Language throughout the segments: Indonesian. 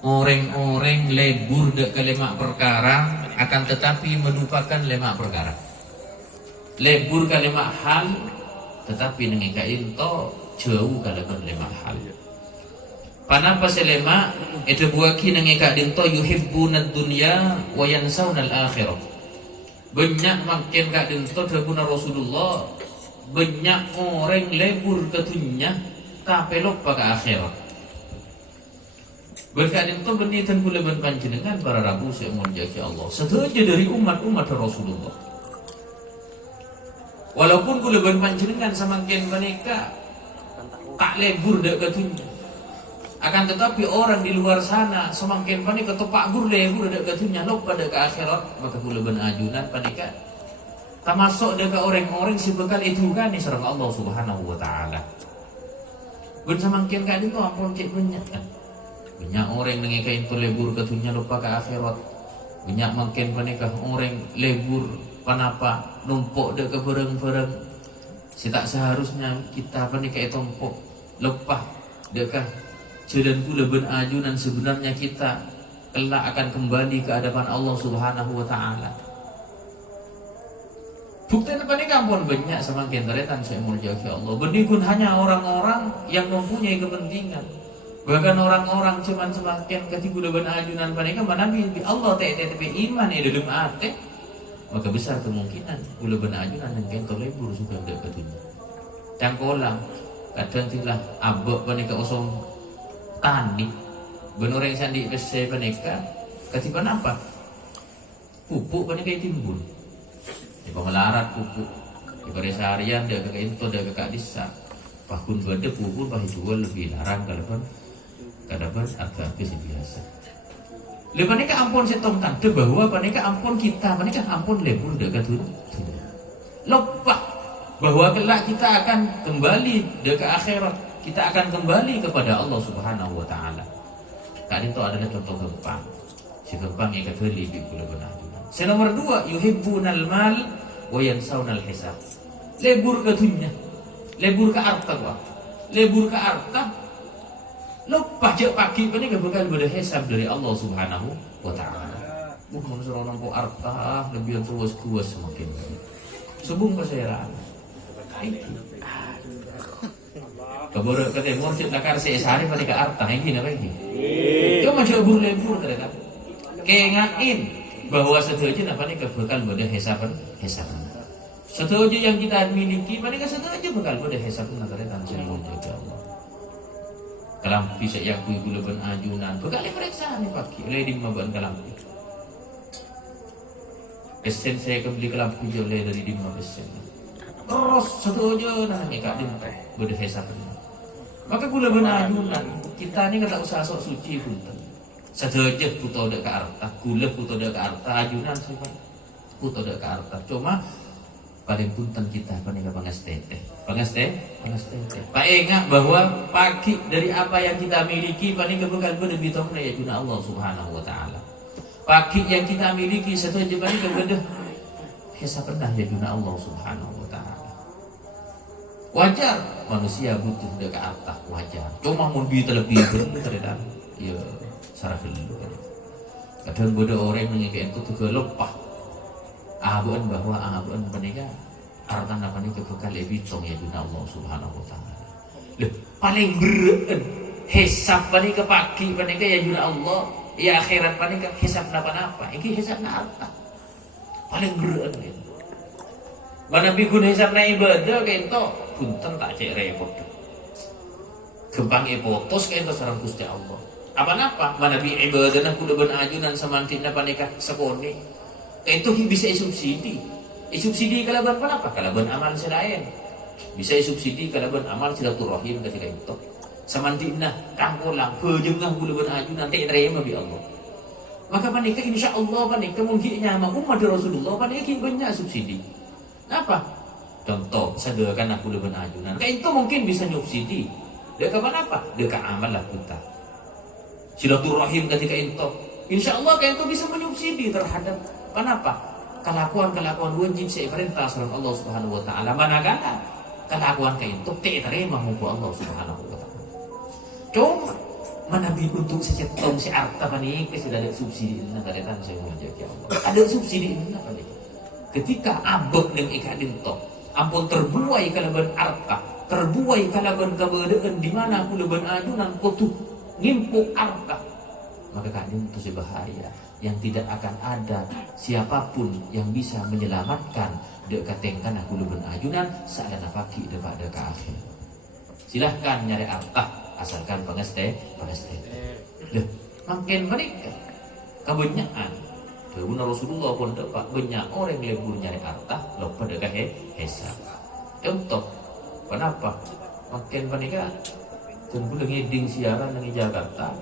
orang-orang lebur dek kalimat perkara akan tetapi melupakan lemak perkara. Lebur kalimat hal tetapi nengika into jauh kalakan lemak hal. Panapa selema itu buaki nengika dinto yuhibbunad dunya wa yansawna al-akhirah. Banyak makin kak dinto terguna Rasulullah. Banyak orang lebur ke dunia tapi lupa ke akhirat. Berkat itu benitan kula panjenengan para rabu seumur jaki Allah. Setuju dari umat-umat Rasulullah. Walaupun kula panjenengan semakin mereka tak lebur dek ketunya. Akan tetapi orang di luar sana semakin mereka topak gur lebur dek ketunya lupa dek ke akhirat. Maka kula ajunan mereka termasuk dek orang-orang si bekal itu kan ni serang Allah Subhanahu wa taala. Ben semakin kali itu ampun cek banyak kan. Banyak orang yang itu lebur ke dunia lupa ke akhirat. Banyak makin panikah orang lebur panapa numpuk dek ke bereng-bereng. Tak seharusnya kita panikah itu numpuk lepas dekah jalan pula benajunan sebenarnya kita kelak akan kembali ke hadapan Allah Subhanahu wa taala. Bukti apa ni kampun banyak semakin teretan saya muljaki Allah. Berdikun hanya orang-orang yang mempunyai kepentingan. Bahkan orang-orang cuman semakin ketika udah benajunan mereka menabi Allah TTP iman ya dalam hati. Maka besar kemungkinan udah benajunan dan kento lebur sudah berkatunya. Dan kolang kadang tilah abok mereka osong tani. Benar yang sandi besar mereka ketika apa? Pupuk mereka timbul. Di pemelarat pupuk di pada harian dia kakak itu dia kakak desa bahkan benda pupuk bahkan jual lebih larang kadapan agak biasa. Lepas ni ampun setong tante bahwa panika ampun kita panika ampun lebur dekat dunia. Lupa bahwa kelak kita akan kembali dekat akhirat, kita akan kembali kepada Allah Subhanahu wa taala. Tadi itu adalah contoh gempang. Si gempang yang kembali di kula benar. Nomor 2, yuhibbunal mal wa yansawnal hisab. Lebur ke dunia, lebur ke harta gua. Lebur ke harta. Lupa je pagi ini bakal pada hisab dari Allah Subhanahu wa taala. Bukan suruh nampu harta lebih terus kuas semakin. Sebung kesairan. Kabur kata mursyid lakar sehari pada ke harta ini apa ini? Cuma coba lebur terdekat. Kengain bahwa setuju apa nih bakal pada hisaban. Setuju yang kita miliki, mereka setuju bakal pada hisaban antara tanjil menjaga Allah. Kalampi saya kui gula ben ajunan, bakal periksa nih pagi, oleh di maban kalampi. Pesen saya kembali kalampi oleh dari 5%. Terus setuju nah mereka dimulai pada hisaban. Maka gula ben ajunan, kita ini kata usaha sok suci pun. Setuju puto dek ke harta, gula puto dek ke harta, ajunan siapa? Puto dek ke harta. Cuma paling punten kita panika pangestete. Pak ingat bahwa pagi dari apa yang kita miliki panika bakal lebih tokna ya guna Allah Subhanahu wa taala. Pagi yang kita miliki satu aja panika beda hisab pernah ya guna Allah Subhanahu wa taala. Wajar manusia butuh dek ke harta, wajar. Cuma mun bi terlebih terdekat. Ya sarah dulu kan. Kadang bodoh orang mengingat itu tuh lupa. Abuan bahwa abuan menikah harta apa nih kebekal lebih tong ya guna Allah Subhanahu wa taala. Paling berat hisab panik ke pagi panik ya guna Allah, ya akhirat panik hisab napa-napa. Iki hisab harta. Paling berat gitu. Mana bigun hisab na ibadah kayak itu punten tak cek repot. Gempang ipotos kayak itu sarang Gusti Allah. Apa-napa mana bi ibadah na kudu ben ajunan samantina panika sekone. Itu bisa subsidi. Subsidi kalaban apa? Kalaban amal selain. Bisa subsidi kalaban amal silaturahim ketika itu. Samantina kangkulang hejengah kulaban ajunan teh terima bi Allah. Maka panika insyaallah panika mungkin nya umat Rasulullah panika banyak subsidi. Apa? Contoh sadakan aku kulaban ajunan. Kayak itu mungkin bisa subsidi. Dekat apa? Dekat amal lah kita. Silaturahim ketika itu. Insyaallah kayak itu bisa menyubsidi terhadap kenapa? Kelakuan-kelakuan wajib saya perintah surah Allah Subhanahu wa taala. Manakala kelakuan kayak itu terima muka Allah Subhanahu wa taala. Cuma mana Nabi untuk secetong si harta panik sudah ada subsidi nah kadetan saya mau jadi Allah ada subsidi ini apa nih ketika abek neng ika dintok ampun terbuai kalaban harta terbuai kalaban keberadaan di mana aku leban ajunan kotu ngimpuk harta maka kadang itu bahaya yang tidak akan ada siapapun yang bisa menyelamatkan dek katengkan aku leban ajunan saat pagi daripada ke akhir silahkan nyari harta asalkan pengeste deh makin mereka kebanyakan Kemudian Rasulullah pun dapat banyak orang lebur nyari harta lupa dekat hesab untuk kenapa makin mereka tentu dengan ding siaran dengan Jakarta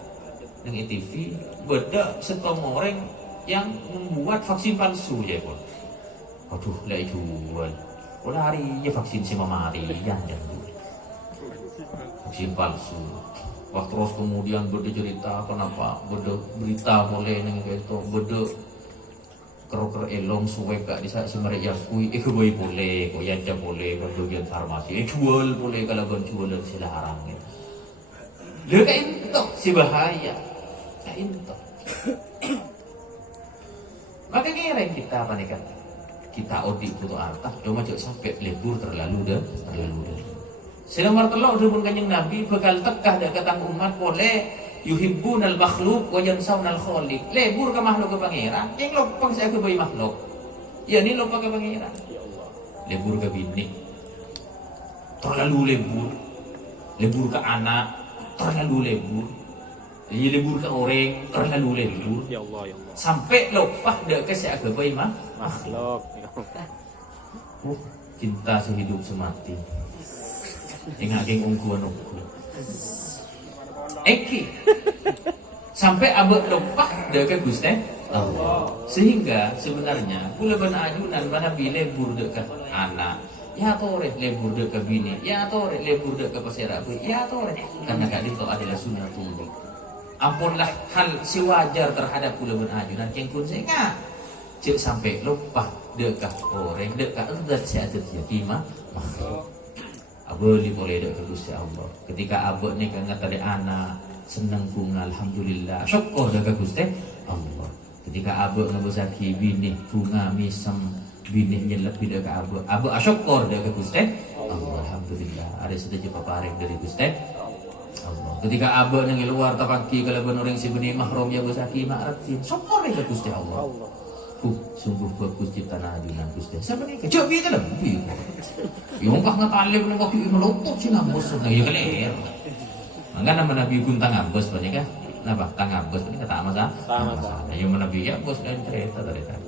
dengan TV beda setong orang yang membuat vaksin palsu ya pun aduh lah jual hari ya vaksin si mamari yang vaksin palsu waktu terus kemudian beda cerita kenapa beda berita mulai neng gitu beda kerok elong suwe kak di saat semerek yang kui boy boleh kok yang boleh bagian farmasi jual boleh kalau kan jual sila haram gitu lha kayak itu si bahaya kayak itu maka kira kita apa nih kan kita audit butuh harta cuma jangan sampai lebur terlalu dah Senomor telok dipun kanjeng Nabi bakal tekah dak katang umat boleh yuhibbunal makhluk wa yansawnal khaliq. Lebur ke makhluk ke pangeran, yang lopang saya ke bayi makhluk. Ya ini lupa ke pangeran. Lebur ke bini. Terlalu lebur. Lebur ke anak, terlalu lebur. Ya lebur ke orang, terlalu lebur. Ya Allah, ya Allah. Sampai lupa dak ke saya ke bayi Makhluk. Cinta sehidup semati. Ingaging ungkuan Eki sampai abad lupa dekat Gusti Allah. Sehingga sebenarnya kula bana ajunan bana lebur dekat anak. Ya tore lebur dekat bini. Ya tore lebur dekat paserabu. Ya tore karena kali itu adalah sunnatullah. Ampunlah hal si wajar terhadap kula bana ajunan kengkun sehingga cek sampai lupa dekat orang dekat udah seadat yatimah makhluk. Abah boleh dek ke Gusti Allah. Ketika abah ni kan tadi anak senang bunga alhamdulillah. Syukur dek ke Gusti Allah. Ketika abah ngabosaki bini bunga misem bini lebih dek ke abah. Abah syukur dek ke Gusti Allah alhamdulillah. Ada sedaya papareng dari Gusti Allah. Ketika abah nang luar tapaki kalau orang si bini mahram ya bosaki ma'rifin. Syukur dek ke Gusti Allah. Sungguh bagus ciptaan ajunan Gusti. Siapa ni? Kecil biar lebih. Yung kah ngatalib ng wakil imalotop si ngambos na yung kalir. Angga naman nabi kung tangambos pa niya ka? Napa? Tangambos pa niya ka? Tama sa? Tama sa. Yung manabi ya, bos dan cerita tadi kan.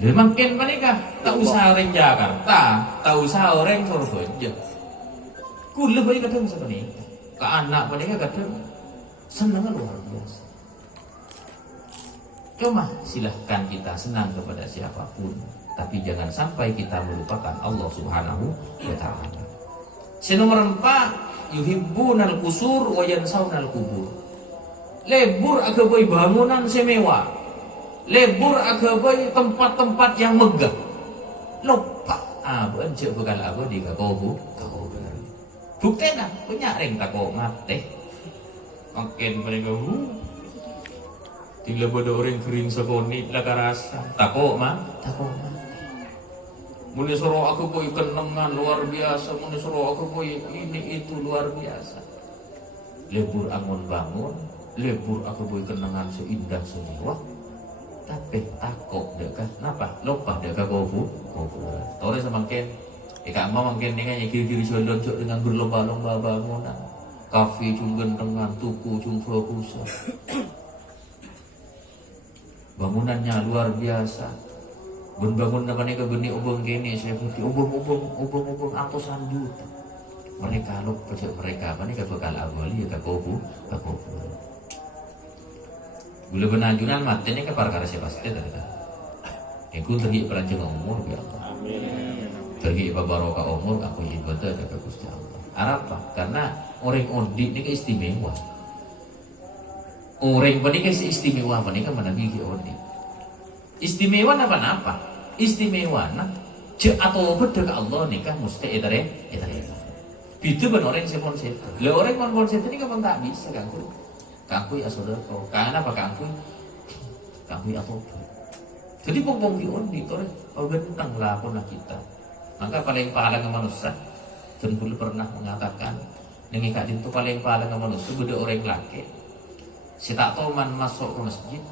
Makin pa niya ka? Tausa rin Jakarta. Tausa rin Surabaya. Kula ba yung kadang sa pa niya? Kaanak pa niya kadang. Senang luar biasa. Cuma silahkan kita senang kepada siapapun, tapi jangan sampai kita melupakan Allah Subhanahu wa Ta'ala. Senomor 4, yuhibbunal qusur wa yansawnal kubur. Lebur agaboy bangunan semewa. Lebur agaboy tempat-tempat yang megah. Lupa abon cek bekal abon di kakobu. Bukti na punya ring tako ngate. Makin mereka tinggal pada orang kering sekonit lah karasa. Tako mah. Muni suruh aku boy kenangan luar biasa. Muni suruh aku boy ini itu luar biasa. Lebur angon bangun. Lebur aku boy kenangan seindah semua. Tapi takok dekat. Napa? Lupa dekat kubu. Tore semangkin. Ika mau mangkin dengan kiri-kiri sudah dengan berlomba-lomba bangunan. Kafe cunggen dengan tuku cung fokus. Bangunannya luar biasa. Bangun namanya ke benih ubung gini, saya putih ubung ratusan juta. Mereka lupa mereka bakal awali ya kakobu. Gula benajunan matanya ke perkara saya pasti tadi. Aku tergi peranjang umur ya Allah. Amin. Tergi barokah umur aku ibadah ke Gusti Allah. Apa? Karena orang odik ini istimewa. Orang panika si istimewa panika menagih orang. Istimewa apa? Istimewa na ce atau beda ke Allah nikah mesti etare. Itu benar orang yang konsep. Lah orang yang konsep ini kapan tak bisa kangkui asodor kau. Karena apa kangkui atau jadi pokok di itu bentang lah pun kita. Maka paling pahala ke manusia. Dan dulu pernah mengatakan dengan itu paling pahala ke manusia beda orang laki. Si tak tahu man masuk ke masjid.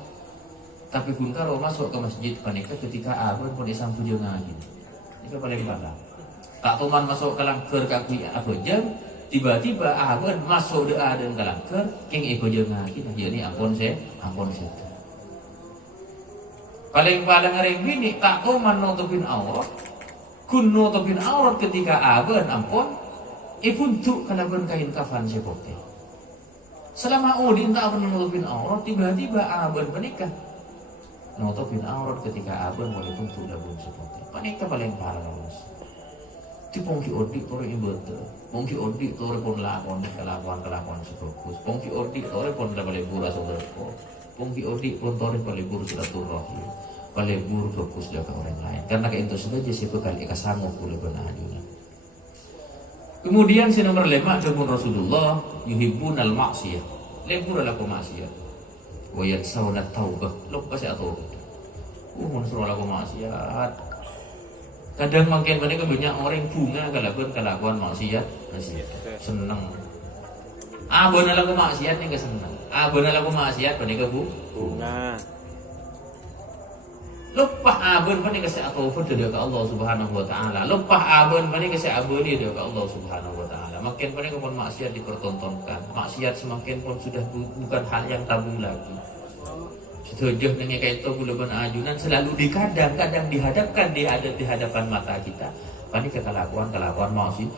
Tapi pun kalau masuk ke masjid panika ketika abang pun disampu jangan gitu. Itu paling pahala. Tak tahu man masuk ke langker kaki apa jam. Tiba-tiba abang masuk doa dan ke langker. King iko jangan gitu. Jadi ampun saya. Paling ngareng bini tak tahu man nutupin aurat. Kun nutupin aurat ketika abang ampun. Ipuntuk kalaban kain kafan sepote. Selama Udin tak pernah nutupin aurat, tiba-tiba abang menikah. Nutupin aurat ketika abang boleh untuk labun sepote. Panika paling parah mas. Ti pongki odik tore imbete. Pongki odik tore pun lakon kelakuan sebagus. Pongki odik tore pun dah boleh bura saudaraku. Pongki odik pun tore boleh buru silaturahmi. Boleh buru fokus jaga orang lain. Karena kayak itu saja si bekal ika sanggup boleh benajunya. Kemudian si nomor 5 dapun Rasulullah yuhibbun al maksiyah. Lebur laku maksiat. Wa yatsawna taubah. Lupa si atau. Suruh laku maksiat. Kadang makin banyak banyak orang bunga kelakuan maksiat. Seneng. Benar laku maksiat ni kesenang. Benar laku maksiat banyak bunga. Lupa abun panik kasi atau dari Allah Subhanahu Wa Taala. Lupa abun panik kasi abudi dari Allah Subhanahu Wa Taala. Makin panik pun maksiat dipertontonkan. Maksiat semakin pun sudah bukan hal yang tabu lagi. Setuju dengan kayak itu bulu ajunan selalu kadang dihadapkan di hadapan mata kita. Panik kelakuan maksiat.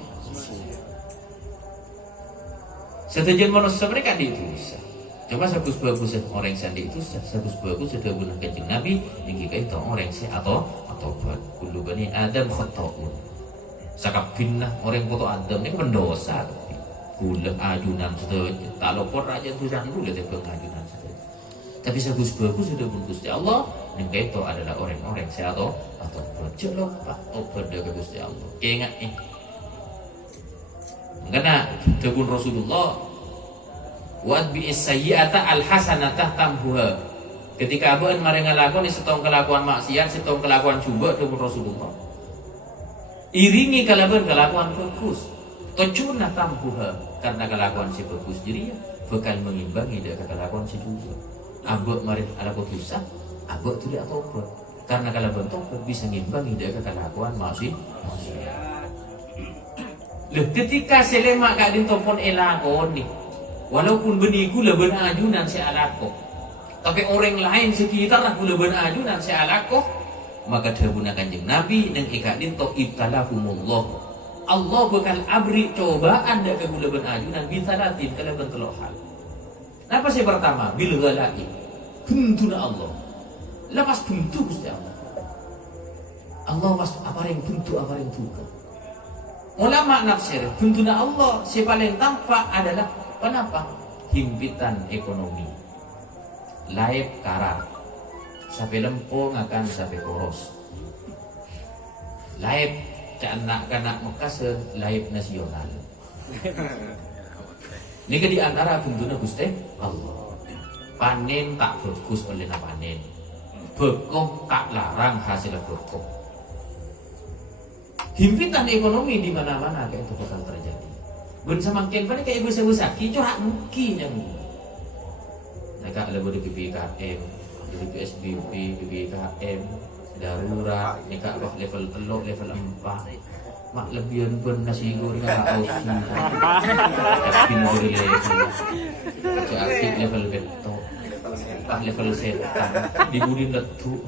Setuju manusia mereka diutus. Cuma bagus orang sandi itu bagus sudah guna kanjeng Nabi jika itu orang atau kullu bani Adam khata'un. Sakap pinnah orang foto Adam ini pendosa gula ajunan sudah tak lopor aja tulisan dulu dia pengajunan sudah. Tapi bagus sudah Gusti Allah jika itu adalah orang-orang atau jelok pak pada Gusti Allah. Ingat nih. Karena tegur Rasulullah Wad bi sayyi'ata al-hasanatah tamhuha. Ketika abang mari ngalakoni setong kelakuan maksiat, setong kelakuan coba dengan Rasulullah. Iringi kalaban kelakuan bagus. Tocuna tamhuha karena kelakuan si bagus jadi bakal mengimbangi dari kelakuan si juga. Abang mari alaku dosa, abang tidak tobat. Karena kalaban tobat bisa mengimbangi dari kelakuan maksiat. Loh, ketika selemak kak dintopon elakoni walaupun beniku leben ajunan si alako, tapi orang lain sekitar aku leben ajunan si alako, maka tergunakan kanjeng Nabi dan ikadin to ibtalahumullah. Allah bakal abri cobaan dak ke leben ajunan bitalatin kalaban telohal. Apa sih pertama? Bil ghalai. Buntuna Allah. Lepas buntu Gusti Allah. Allah mas apa yang buntu apa yang buka. Ulama nafsir buntuna Allah si paling tampak adalah kenapa? Himpitan ekonomi. Laib karat. Sampai lempung akan sampai koros. Laib kanak Makassar, laib nasional. Ini di antara bentuknya Gusti Allah. Panen tak bagus oleh panen. Bekok tak larang hasil bekok. Himpitan ekonomi di mana-mana kayak itu bakal terjadi. Bun semakin pada kayak ibu sakit curhat mungkin yang mereka ada di PPKM, di PSBB, PPKM, darurat, mereka level 3, level 4. Mak lebihan pun nasi goreng tak tahu sih. Tapi jadi level beto, level setan, dibulin letu.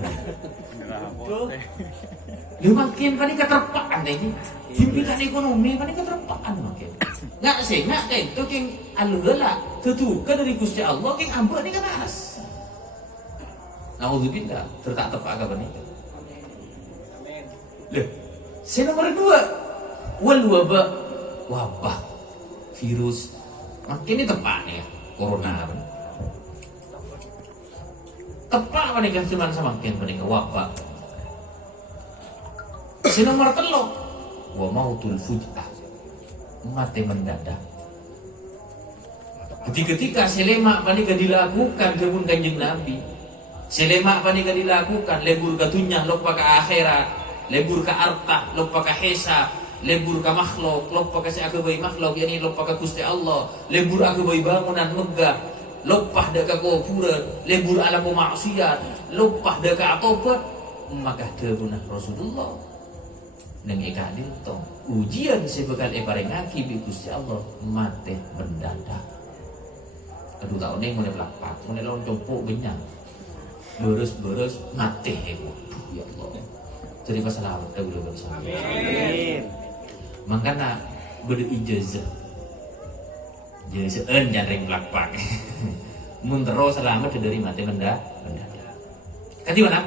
Lu makin panik keterpaan ini, himpitan ekonomi panik keterpaan makin. Nggak sih, nggak kayak itu yang alula tertuka dari Gusti Allah yang ambek ini kan as. Nauzubillah, tertak tepak agak benih. Leh, nomor 2, wabah virus makin ini tepak ya, corona. Tepak panik cuman semakin panik wabah. Nomor 3, wa mautul fujah. mati mendadak. Ketika selema panika dilakukan kebun kanjeng Nabi, selema panika dilakukan lebur ke dunya lupa ke akhirat, lebur ke arta lupa ke hisab, lebur ke makhluk lupa ke seakebai makhluk, yani lupa ke Gusti Allah, lebur akebai bangunan megah, lupa dak ke kuburan, lebur ala maksiat, lupa dak ke tobat, maka terbunah Rasulullah neng eka dinto ujian sebekal eparengaki bi Gusti Allah mate mendadak. Aduh tahun ini mulai lapak, mulai loncong benyang, beres mate heboh. Ya Allah, jadi masalah apa? Udah bersama. Makanya berijazah, jadi jangan lapak. Muntero selamat dari mate mendadak. Kati mana?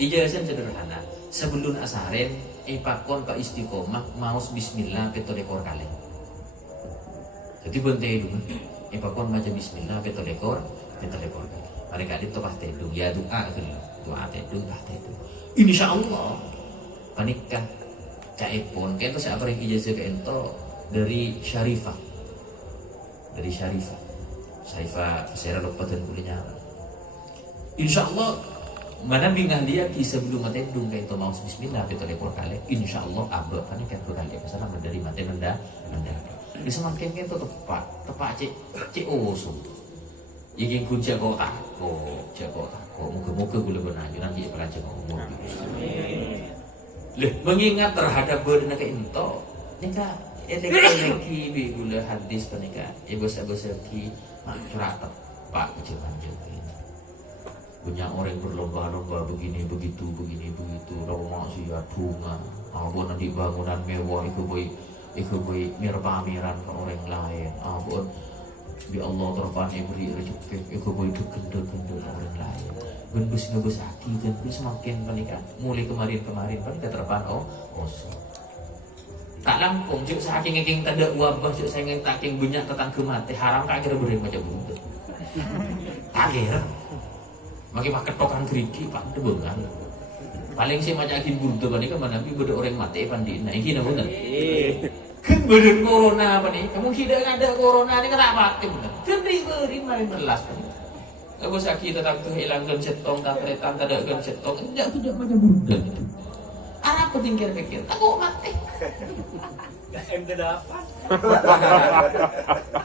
Ijazah sederhana. Sebelum asaren, pakon ke istiqomah, maus bismillah petolekor kali. Jadi bentai dulu. Pakon macam bismillah petolekor kali. Mereka itu pasti dulu ya doa tedung Insya Allah panikah caipun. Kayak itu saya beri ijazah ke ento dari Syarifah. Syarifah saya lupa dan kulinya. Insya Allah mana bingah dia kisah sebelum mati dung kayak itu mau bismillah petolekor kali. Insya Allah abah panikah berkali masalah dari mati mendadak. Bisa makin itu tepat cek osu. Ingin kunci kau takut. Muka gula benaju nanti pelajar umur. Leh mengingat terhadap berdana ke into, nika eleki bi gula hadis panika. Bos ki mak curhat pak jangan. Banyak orang berlomba-lomba begini begitu, rumah siap bunga, abon nanti bangunan mewah ikut boy pameran ke orang lain, abon bi Allah terpani beri rezeki, ikut boy kekendel ke orang lain, benbus sakit dan semakin panika, mulai kemarin panika terpan tak lampung, cuk saking ngking tanda wabah, cuk saya taking banyak tentang kemati haram tak kira beri macam buntut, tak kira. Makin ketokan gerigi pak debengan. Paling sih macam akin buntu panika mana bi beda orang mati pandi. Nah ini nama bener. Kan beda corona apa nih? Kamu tidak ada corona ini kenapa mati bener? Keri main belas kan. Kalau sakit tetap tuh hilangkan setong, tak peretan, tak ada setong. Tidak macam buntu. Arab pikir-pikir, tak kok mati. M ke-8.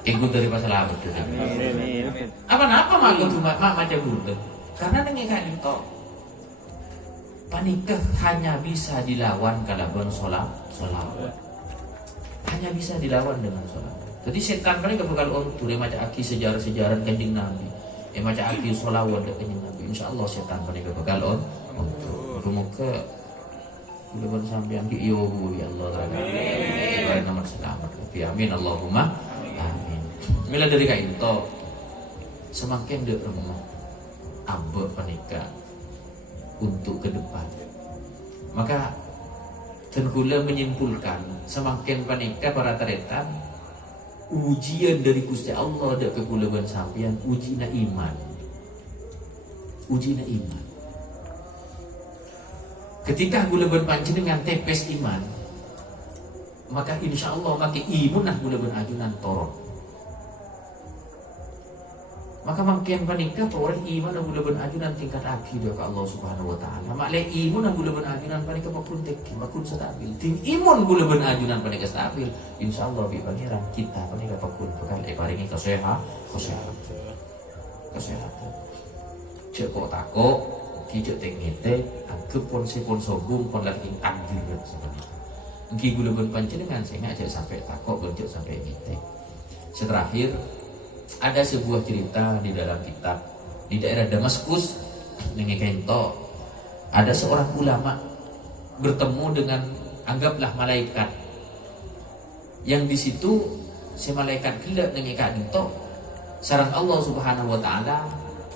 Ikut dari masalah itu. Apa malu tuh macam buntu? Karena nengekan itu panikah hanya bisa dilawan kalau sholat. Hanya bisa dilawan dengan sholat. Jadi setan panikah bakal ontur macam aki sejarah kanjeng Nabi. Macam aki sholawat kanjeng Nabi. Insyaallah setan panikah bakal ontur. Muka udah sampean di iyo ya Allah. Amin. Nomor selamat. Amin Allahumma amin. Mila dari kain itu semakin dek rumah abah panika untuk ke depan. Maka Tengkula menyimpulkan semakin panika para taretan ujian dari Gusti Allah ada kegulaban sampian ujina iman. Ketika gulaban panjenengan tepes iman, maka insya Allah maka imunah gulaban ajunan torok. Maka makin panika orang iman yang gula ajunan tingkat akidah ke Allah Subhanahu Wa Taala. Makle iman yang gula ajunan panika makun teki, makun stabil. Tim iman gula ajunan panika stabil. Insya Allah bi pangeran kita panika makun bekal paringi kesehatan. Cek kok takok, kijek tengete, anggap pon sombong pon lagi anjir sebenarnya. Engki gula panjenengan saya ngajak sampai takok, goncok sampai ngete. Terakhir ada sebuah cerita di dalam kitab di daerah Damaskus Nengekento, ada seorang ulama bertemu dengan anggaplah malaikat yang di situ si malaikat gila Nengekento sarang Allah Subhanahu Wa Taala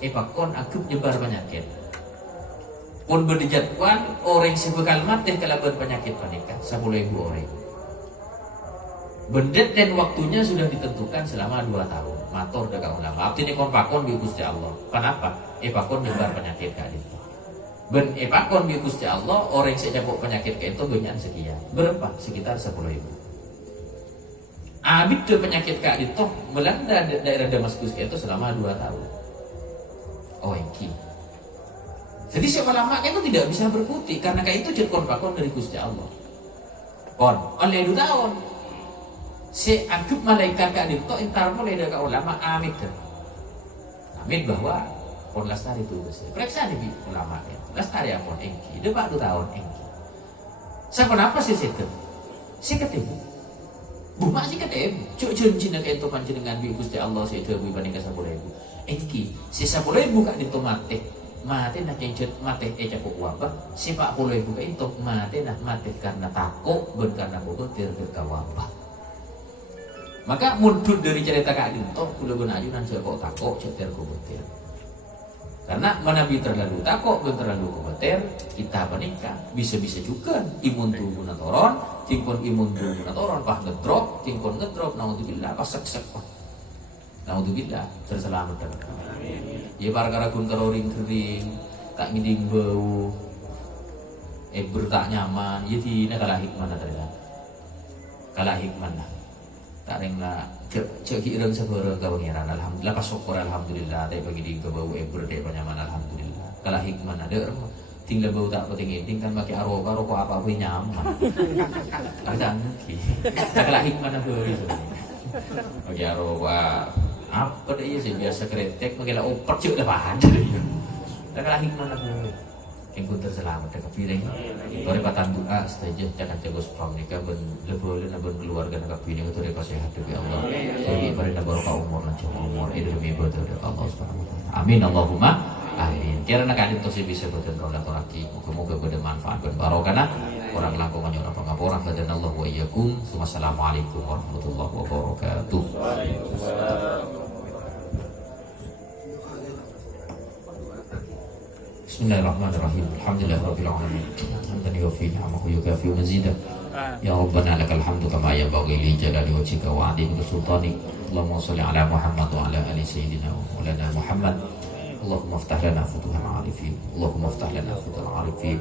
pakon akub nyebar penyakit pun berdejatuan orang sebekal mati kalaban penyakit panika 10.000 orang. Bendet dan waktunya sudah ditentukan selama 2 tahun. Matur dagang ulama. Abdi nekon pakon bi Gusti Allah. Kenapa? Pakon nyebar penyakit ka itu. Ben pakon bi Gusti Allah orang sejabok penyakit ka itu banyak sekian. Berapa? Sekitar 10.000. Abid tu penyakit Kak Dito melanda daerah Damaskus itu selama 2 tahun. Oh engki. Jadi si ulama itu tidak bisa berkutik karena kayak itu jadi pakon dari Gusti Allah. Kon, oleh 2 tahun. Si agub malaikat Kak Dito intar boleh ada ulama Amid. Amid bahwa kon lestari itu bersih. Periksa nih ulama ya. Lestari apa engki? Dia 2 tahun engki. Saya kenapa sih situ? Si ketemu. Buma sih ketemu. Cuk janji nak itu panjenengan bi Gusti Allah saya itu banding ke 10.000. Engki, si 10.000 Kak Dito mate nak cencet mate capuk wabah. Si 40.000 Kak itu mate karena takut bukan karena bodoh terkena wabah. Maka mundur dari cerita Kak Dito, kula guna ajunan saya kok takut ceter kubetir. Karena Nabi terlalu takut dan terlalu kubetir, kita menikah bisa-bisa juga imun tubuh natoron, tingkon imun tubuh natoron, pas ngedrop, tingkon ngedrop, naudzubillah, pas sek-sek, naudzubillah, terselamat. Ya para gun keroring kering, tak ngiding bau, bertak nyaman, ya di kalah hikmah ternyata, kalah hikmah lah. Karena cek ireng sebarang kawangiran alhamdulillah pas syukur alhamdulillah tapi bagi di bau berde nyaman alhamdulillah kalah hikmah ada tinggal bau tak penting ini kan pakai arwah apa pun nyaman ada mungkin kalah hikmah ada itu pakai arwah apa deh sih biasa kretek pakai lah oper cek dah bahan kalah hikmah ada yang pun terselamat dekat piring. Kalau patan doa saja jangan jago supam nikah ben leboleh ben keluarga dekat piring itu mereka sehat demi Allah. Jadi pada barokah umur dan umur itu demi ibadah Allah Subhanahu wa taala. Amin Allahumma amin. Karena kadang itu bisa betul roda laki. Moga-moga bermanfaat ben barokah orang lakukan orang pengaporan dan Allah wa iyyakum. Wassalamualaikum warahmatullahi wabarakatuh. Bismillahirrahmanirrahim. Alhamdulillahirabbil alamin. Hamdan yuwaffi ni'amahu wa yukafi mazidah. Ya Rabbana lakal hamdu kama yanbaghi li jalali wajhika wa 'azimi sultanik. Allahumma shalli ala Muhammad wa ala ali sayyidina wa maulana Muhammad. Allahumma iftah lana futuhal 'arifin. Allahumma iftah lana futuhal 'arifin.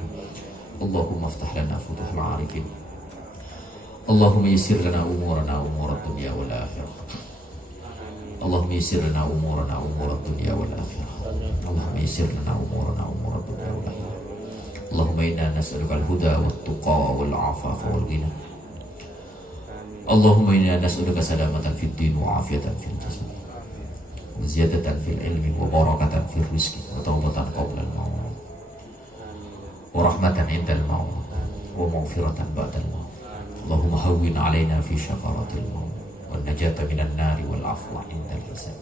Allahumma iftah lana futuhal 'arifin. Allahumma yassir lana umurana umurad dunya wal akhirah. Allahumma yassir lana umurana umurad dunya wal akhirah. Allahumma yassir lana umurana umurad dunya wal akhirah. Allahumma inna nas'aluka al-huda wat-tuqa wal-'afafa wal-ghina. Allahumma inna nas'aluka salamatan fid din wa 'afiyatan fil jasad. Wa ziyadatan fil ilmi wa barakatan fil rizqi wa tawbatan qabla al-maut. Wa rahmatan 'inda al-maut wa maghfiratan ba'da al-maut. Allahumma hawwin 'alaina fi syakaratil maut wan najata minan nari wal 'afwa 'inda al-hisab.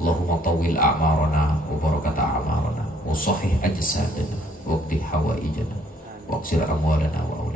Allahumma tawwil a'marana wa barakata a'marana wa sahih ajsadana wa qdi hawaijana wa qsir amwalana wa